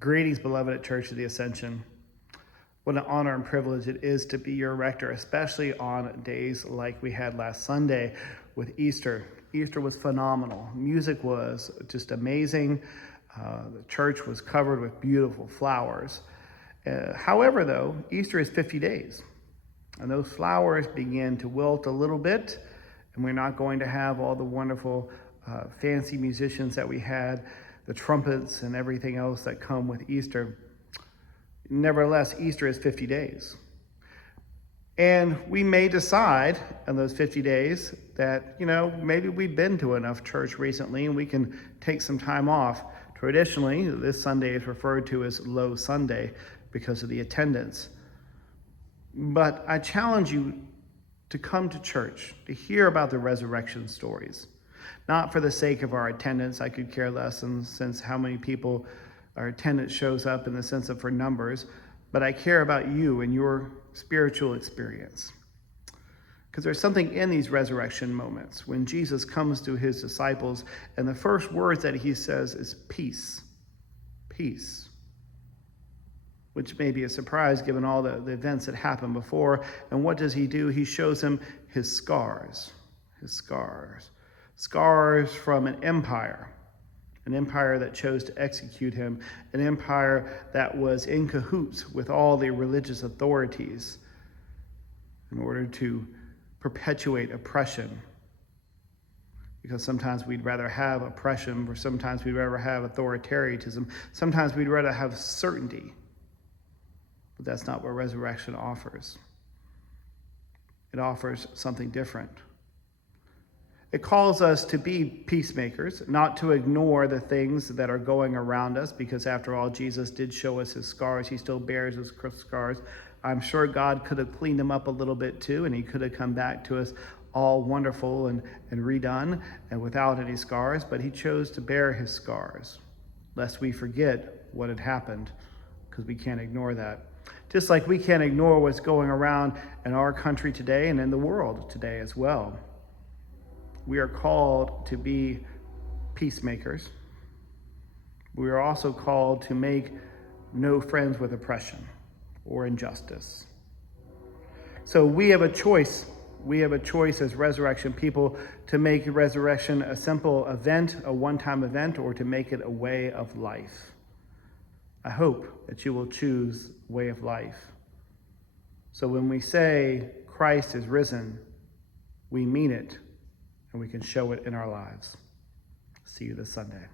Greetings, beloved at Church of the Ascension. What an honor and privilege it is to be your rector, especially on days like we had last Sunday with Easter. Easter was phenomenal. Music was just amazing. The church was covered with beautiful flowers. However, though, Easter is 50 days, and those flowers begin to wilt a little bit, and we're not going to have all the wonderful fancy musicians that we had, the trumpets and everything else that come with Easter. Nevertheless, Easter is 50 days. And we may decide in those 50 days that, maybe we've been to enough church recently and we can take some time off. Traditionally, this Sunday is referred to as Low Sunday because of the attendance. But I challenge you to come to church, to hear about the resurrection stories. Not for the sake of our attendance. I could care less in the sense how many people our attendance shows up in the sense of for numbers, but I care about you and your spiritual experience. Because there's something in these resurrection moments when Jesus comes to his disciples and the first words that he says is peace, peace, which may be a surprise given all the events that happened before. And what does he do? He shows them his scars from an empire that chose to execute him, an empire that was in cahoots with all the religious authorities in order to perpetuate oppression. Because sometimes we'd rather have oppression, or sometimes we'd rather have authoritarianism, sometimes we'd rather have certainty. But that's not what resurrection offers. It offers something different. It calls us to be peacemakers, not to ignore the things that are going around us, because after all, Jesus did show us his scars. He still bears his scars. I'm sure God could have cleaned them up a little bit too, and he could have come back to us all wonderful and redone and without any scars, but he chose to bear his scars, lest we forget what had happened, because we can't ignore that. Just like we can't ignore what's going around in our country today and in the world today as well. We are called to be peacemakers. We are also called to make no friends with oppression or injustice. So we have a choice. We have a choice as resurrection people to make resurrection a simple event, a one-time event, or to make it a way of life. I hope that you will choose way of life. So when we say Christ is risen, we mean it. And we can show it in our lives. See you this Sunday.